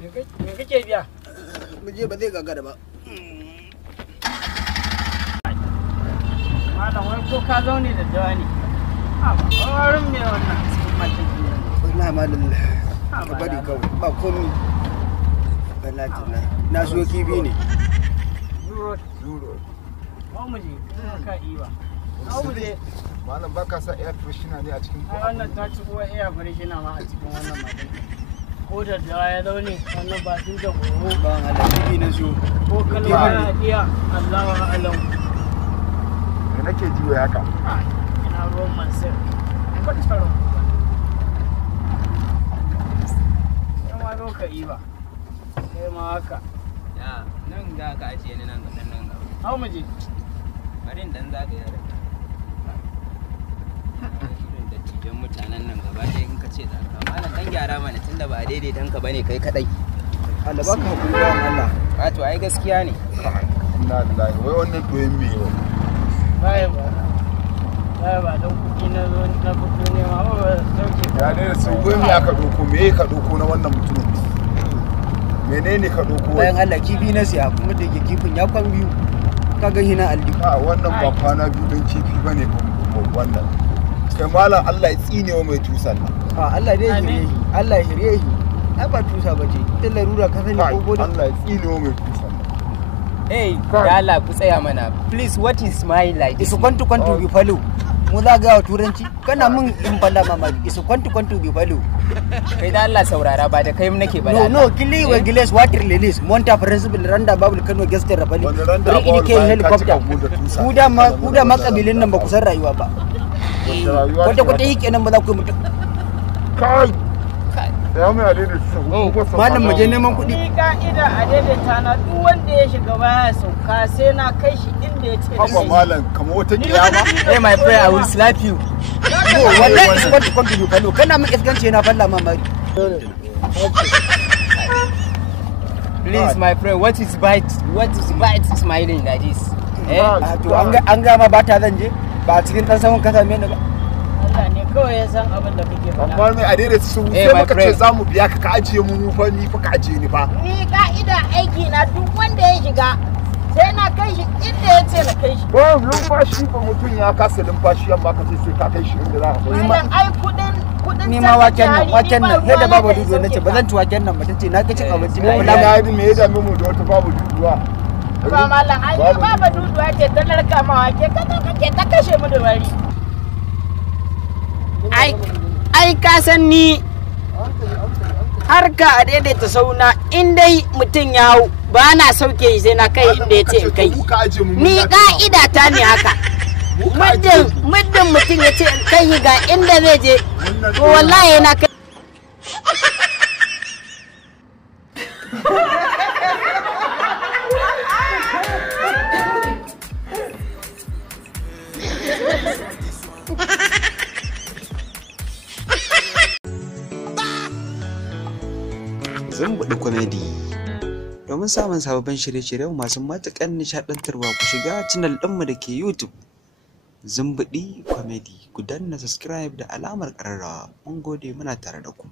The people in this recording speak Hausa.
Me kake biya? Mu je ba zai gagara ba. Malam wai ko ka zaune da dawa ne? Ha ba, wurin me wannan cikin mashin ɗin nan? Wallahi malam ka bari kawai ba komi. Wallahi na so kibi ne. Zuro. Hau mu je, ka iwa. Hau mu je. Malam baka sa air freshener ne a cikin Ai wannan ta ci uwa air freshener ma a cikin wannan mashin. Ko da dawa ya zaune wannan ba sun da horo. Ba Allah kibi na so. Ko kalma ya iya Allahu a'lam. me nake ji wai haka? Ina ruwan mansir. Ai ba tsaro. Kuma zo ka iwa. Kai ma haka. Ya, nan ga ka ajiye ni nan ga nan ga. Hau mu je. Bari in dan zagaya da kai. Irin dattijan mutanen nan gaba ɗaya in ka ce da ka malam dan gyara mana tunda ba daidai dan ka bane kai kadai. Allah baka hakuri ba Allah. A to ai gaskiya ne. Inna lillahi wai wannan doyin me yau? Baya ba don kuɗi na zo na fito ne ma ba sauke ba. Ya dai sun goyi me aka doko me ka doko na wannan mutumin? Menene ka doko? Bayan Allah kifi na siya kuma da ke kifin ya kwan biyu. Ka ga hina aldi. A wannan ba kwana biyu don kifi bane wannan. Kai malam Allah ya tsine wa mai tusan nan. Allah dai ya shirye shi. Allah ya shirye shi. Ai ba tusa bace. Ita larura ka sani ko gode. Allah ya tsine wa mai tusan nan. Hey, da Allah ku tsaya mana. Please, what is my like? Isu kwantu bi falo. Mu za ga turanci kana min in balla mamaki. Isu kwantu bi falo. Kai da Allah saurara ba da kai nake ba. No, kili wa giles water release. Monta principal randa babul Kano guest rafali. Bari ke helicopter. Ku da makabilin nan ba ku san rayuwa ba. Kwata yake nan ba za ku mutu. Kai. Ya mai adede su. Malam mu je neman kuɗi. Ni ka'ida a daidaita na duk wanda ya shiga baya sauka sai na kai shi inda ya ce. Haba malam kamar wata kiyama. Hey my friend, I will slap you. Wallahi isu kwantu bi falo. Kana min iskanci na falla mamaki. Please my friend, what is bite smiling like this? To an ga ma ba ta zan je. Ba cikin dan saman ka same ni ba. Allah ne kawai ya san abin da kake faɗa. Amma mai adede su sai muka ce za mu biya ka ajiye mu fa ni fa ka ajiye ni fa. Ni ka'ida aiki na duk wanda ya shiga sai na kai shi inda ya ce na kai shi. Ba numfashi ba mutum ya kasa numfashi amma ka ce sai ka kai shi inda za ka kai. Malam ai kudin Ni ma waken nan yadda babu dudu na ce ba zan ci waken nan ba ta ce na ga cin abinci ba. Wala ya yi me ya dame mu da wata babu duduwa. Ba malam ai ni babu duduwa ce ta narka ma wake kake ta kashe mu da wari. Ai ka san ni harka a daidaita sauna in dai mutum ya hau ba na sauke sai na kai inda ya ce in kai. Ni ka'ida ta ne haka. Muddin mutum ya ce in kai ga inda zai je to wallahi na kai. Zumbuɗi Comedy. Domin samun sababbin shirye-shiryen masu matuƙar nishaɗantarwa ku shiga channel ɗinmu da ke YouTube. Zumbuɗi Comedy. Ku danna subscribe da alamar ƙararrawa. Mun gode muna tare da ku.